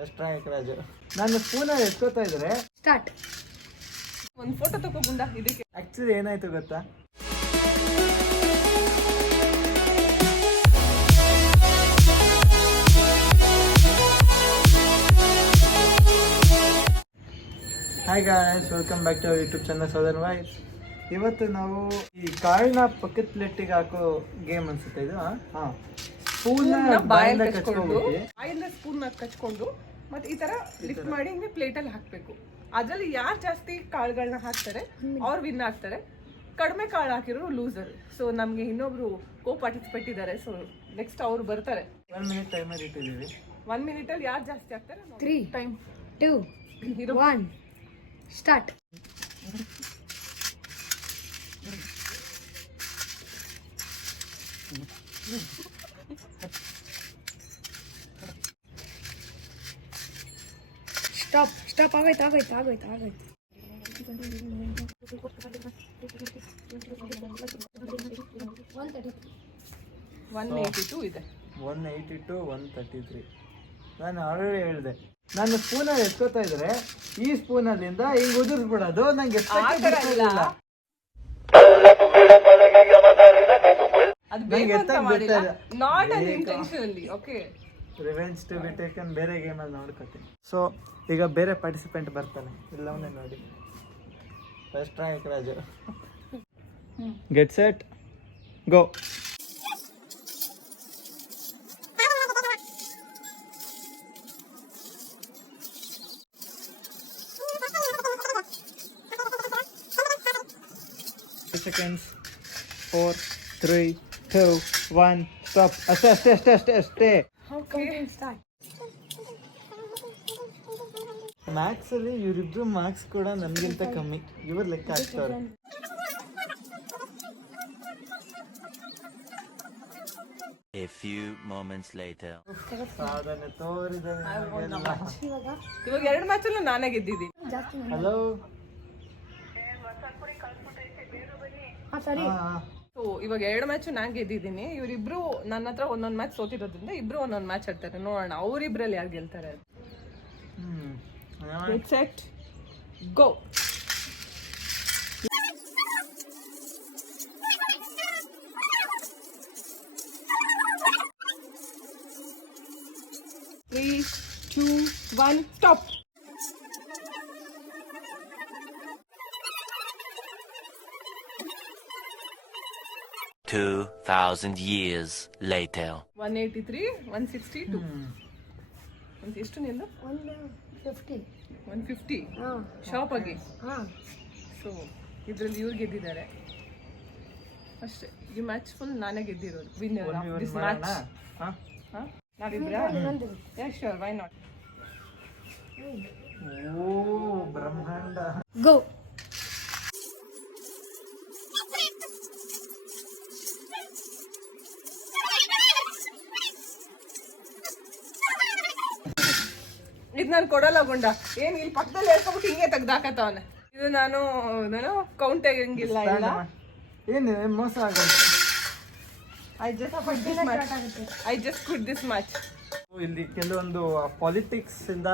ರಾಜು ನಾನು ಸ್ಪೂನಲ್ಲಿ ಎತ್ಕೋತಾ ಇದ್ರೆ ಸ್ಟಾರ್ಟ್. ಒಂದು ಫೋಟೋ ತಗೋ ಗುಂಡ ಇದಕ್ಕೆ. ಆಕ್ಚುಲಿ ಏನಾಯ್ತು ಗೊತ್ತಾ, hi guys, welcome back to our YouTube channel Southern Wife. ಇವತ್ತು ನಾವು ಈ ಕಾಳನ್ನ ಪಕ್ಕದ ಪ್ಲೇಟಿಗೆ ಹಾಕೋ ಗೇಮ್ ಅನ್ಸುತ್ತೆ ಇದು. ಸ್ಪೂನ್ ಬಾಯಿಂದ ಕಚ್ಕೊಂಡ್ಬಿಟ್ಟು ಬಾಯಿಂದ ಸ್ಪೂನ್ ಕಚ್ಕೊಂಡು ಮತ್ತೆ ಈ ತರ ಲಿಫ್ಟ್ ಮಾಡಿ ಹಿಂಗೆ ಪ್ಲೇಟ್ ಅಲ್ಲಿ ಹಾಕ್ಬೇಕು. ಅದ್ರಲ್ಲಿ ಯಾರು ಜಾಸ್ತಿ ಕಾಳುಗಳನ್ನ ಹಾಕ್ತಾರೆ ಅವ್ರು ವಿನ್ ಆಗ್ತಾರೆ. ಕಡಿಮೆ ಕಾಳು ಹಾಕಿರೋ ಲೂಸರ್. ಸೊ ನಮ್ಗೆ ಇನ್ನೊಬ್ರು ಪಾರ್ಟಿಸಿಪೇಟ್ ಇದ್ದಾರೆ. ಸೊ ನೆಕ್ಸ್ಟ್ ಅವ್ರು ಬರ್ತಾರೆ. 1 ಮಿನಿಟ್ ಟೈಮರ್ ಇಟ್ಟಿದ್ದೀವಿ. 1 ಮಿನಿಟ್ ಅಲ್ಲಿ ಯಾರು ಜಾಸ್ತಿ ಆಗ್ತಾರೆ 3 ಟೈಮ್ 2 1 ಸ್ಟಾರ್ಟ್. Stop stop. ಆಗೋಯ್ತು ಆಗೋಯ್ತು ಆಗೋಯ್ತು ಆಗೋಯ್ತು. 182 ಇದೆ. 182 133. ನಾನು ಆಲ್ರೆಡಿ ಹೇಳಿದೆ, ನಾನು ಸ್ಪೂನಲ್ಲಿ ಎತ್ಕೋತಾ ಇದ್ರೆ ಈ ಸ್ಪೂನಲ್ಲಿಂದ ಹಿಂಗ್ ಉದುರ್ಬಿಡೋದು. ನಂಗೆ ಅದು ಬೇಕು ಅಂತ ಮಾಡಿಲ್ಲ, not unintentionally. Okay, revenge to be taken ಬೇರೆ ಗೇಮಲ್ಲಿ ನೋಡ್ಕೊತೀನಿ. ಸೊ ಈಗ ಬೇರೆ ಪಾರ್ಟಿಸಿಪೆಂಟ್ ಬರ್ತಾನೆ, ಎಲ್ಲವನ್ನೇ ನೋಡಿ. First try Raju. Get set go. Seconds. 4 3 2 1 stop. ಅಷ್ಟೇ. ಮ್ಯಾಕ್ಸ್ ಅಲ್ಲಿ ಇವರಿಬ್ರು ಮಾರ್ಕ್ಸ್ ಕೂಡ ನಮ್ಗಿಂತ ಕಮ್ಮಿ. ಇವ್ರ ಲೆಕ್ಕ ಹಾಕ್ತವ್ರೆ. A few moments later. ಸಾಧನೆ ತೋರಿದರೆ ಇವಾಗ 2 ಮ್ಯಾಚ್ ಅಲ್ಲೂ ನಾನೇ ಗೆದ್ದಿದ್ದೀನಿ. ಹಲೋ. ಸರಿ. ಸೊ ಇವಾಗ 2 ಮ್ಯಾಚ್ ನಾನ್ ಗೆದ್ದಿದ್ದೀನಿ. ಇವರಿಬ್ರು ನನ್ನ ಹತ್ರ ಒಂದೊಂದು ಮ್ಯಾಚ್ ಸೋತಿರೋದ್ರಿಂದ ಇಬ್ರು ಒಂದೊಂದು ಮ್ಯಾಚ್ ಆಡ್ತಾರೆ. ನೋಡೋಣ ಅವರಿಬ್ರಲ್ಲಿ ಯಾರು ಗೆಲ್ತಾರೆ. Set go. Three, 2, 1, stop. $2,000 years later. 183, 162. ಎಷ್ಟು ನಿಂದು? 150. 150 ಶಾಪ್ ಆಗಿ. ಸೊ ಇದ್ರಲ್ಲಿ ಇವ್ರು ಗೆದ್ದಿದ್ದಾರೆ ಅಷ್ಟೇ. ಈ ಮ್ಯಾಚ್ ಫುಲ್ ನಾನೇ ಗೆದ್ದಿರೋದು. Winner of this match. ನಾವಿಬ್ರಾ? Yeah sure, why not. Oh ಬ್ರಹ್ಮಾಂಡ. ಗೋ. ಇದು ನಾನು ಕೊಡಲ್ಲ ಗುಂಡ. ಏನ್ ಇಲ್ಲಿ ಪಕ್ಕದಲ್ಲಿ ಹೇಳ್ಕೊಬಿಟ್ಟು ಹಿಂಗೆ ತೆಗ್ದಾಕತ್ತವನೆ. ಇದು ನಾನು ಕೌಂಟ್ ತೆಗಂಗಿಲ್ಲ. ಇಲ್ಲ, ಏನು ಮೋಸ ಆಗೋದು. I just quit this match. ಇಲ್ಲಿ ಕೆಲವೊಂದು ಪಾಲಿಟಿಕ್ಸ್ ಇಂದ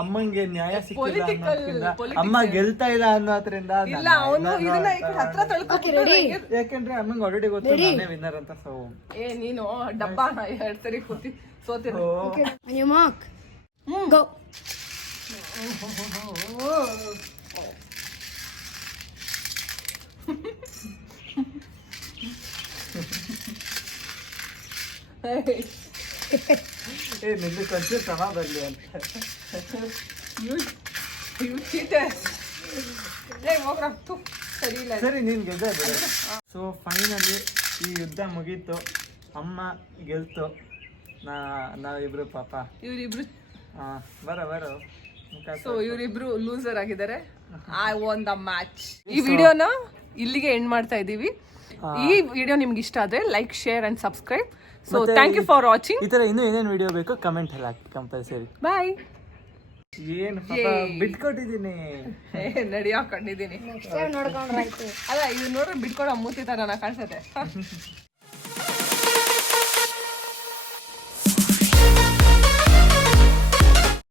ಅಮ್ಮಂಗೆ ನ್ಯಾಯ ಸಿಕ್ಕಿಲ್ಲ, ಅಮ್ಮ ಗೆಲ್ತಾ ಇಲ್ಲ ಅನ್ನೋದ್ರಿಂದ ಇಲ್ಲ ಅವನು ಇದನ್ನ ಈ ಕಡೆ ಹತ್ರ ತಳ್ಕೊಬಿಟ್ಟು. ಯಾಕಂದ್ರೆ ಅಮ್ಮಂಗೆ ಆಲ್ರೆಡಿ ಗೊತ್ತು ನಾನೇ ವಿನ್ನರ್ ಅಂತ. ಸೊ ನೀನು ಡಬ್ಬಾ 2 ಸರಿ ಸೋತಿರೋ. On your mark. Go. ನಿಂದು ಕೊಂಚೂರು ಕ್ರಮ ಬರಲಿ ಅಂತ. ಸರಿ, ನೀನ್ ಗೆದ್ದೆ ಬಿಡು. ಸೊ ಫೈನಲಿ ಈ ಯುದ್ಧ ಮುಗೀತು. ಅಮ್ಮ ಗೆಲ್ತು, ನಾವಿಬ್ರು ಪಾಪ ಇವರಿಬ್ರು ಬರೋ. ಸೊ ಇವರಿಬ್ರು ಲೂಸರ್ ಆಗಿದ್ದಾರೆ. I von the match. ಈ ವಿಡಿಯೋನ ಇಲ್ಲಿಗೆ ಎಂಡ್ ಮಾಡ್ತಾ ಇದೀವಿ. ಈ ವಿಡಿಯೋ ನಿಮ್ಗೆ ಇಷ್ಟ ಆದ್ರೆ like, share and subscribe. So thank you for watching. ಈ ತರ ಇನ್ನೂ ಏನೇನು ವಿಡಿಯೋ ಬೇಕು ಕಮೆಂಟ್ ಅಲ್ಲಿ ಹಾಕಿ ಕಂಪಲ್ಸರಿ. ಬಾಯ್. ಏನು ಬಿಟ್ಕೊಟ್ಟಿದ್ದೀನಿ, ನಡಿಯೋ ಕಂಡಿದ್ದೀನಿ. ನೋಡ್ಕೊಂಡ್ರಾಯ್ತು. ಅಲ್ಲ ಇದು ನೋಡ್ರೆ ಬಿಟ್ಕೊಡೋ ಮೂತಿ ತರ ಕಾಣಿಸುತ್ತೆ.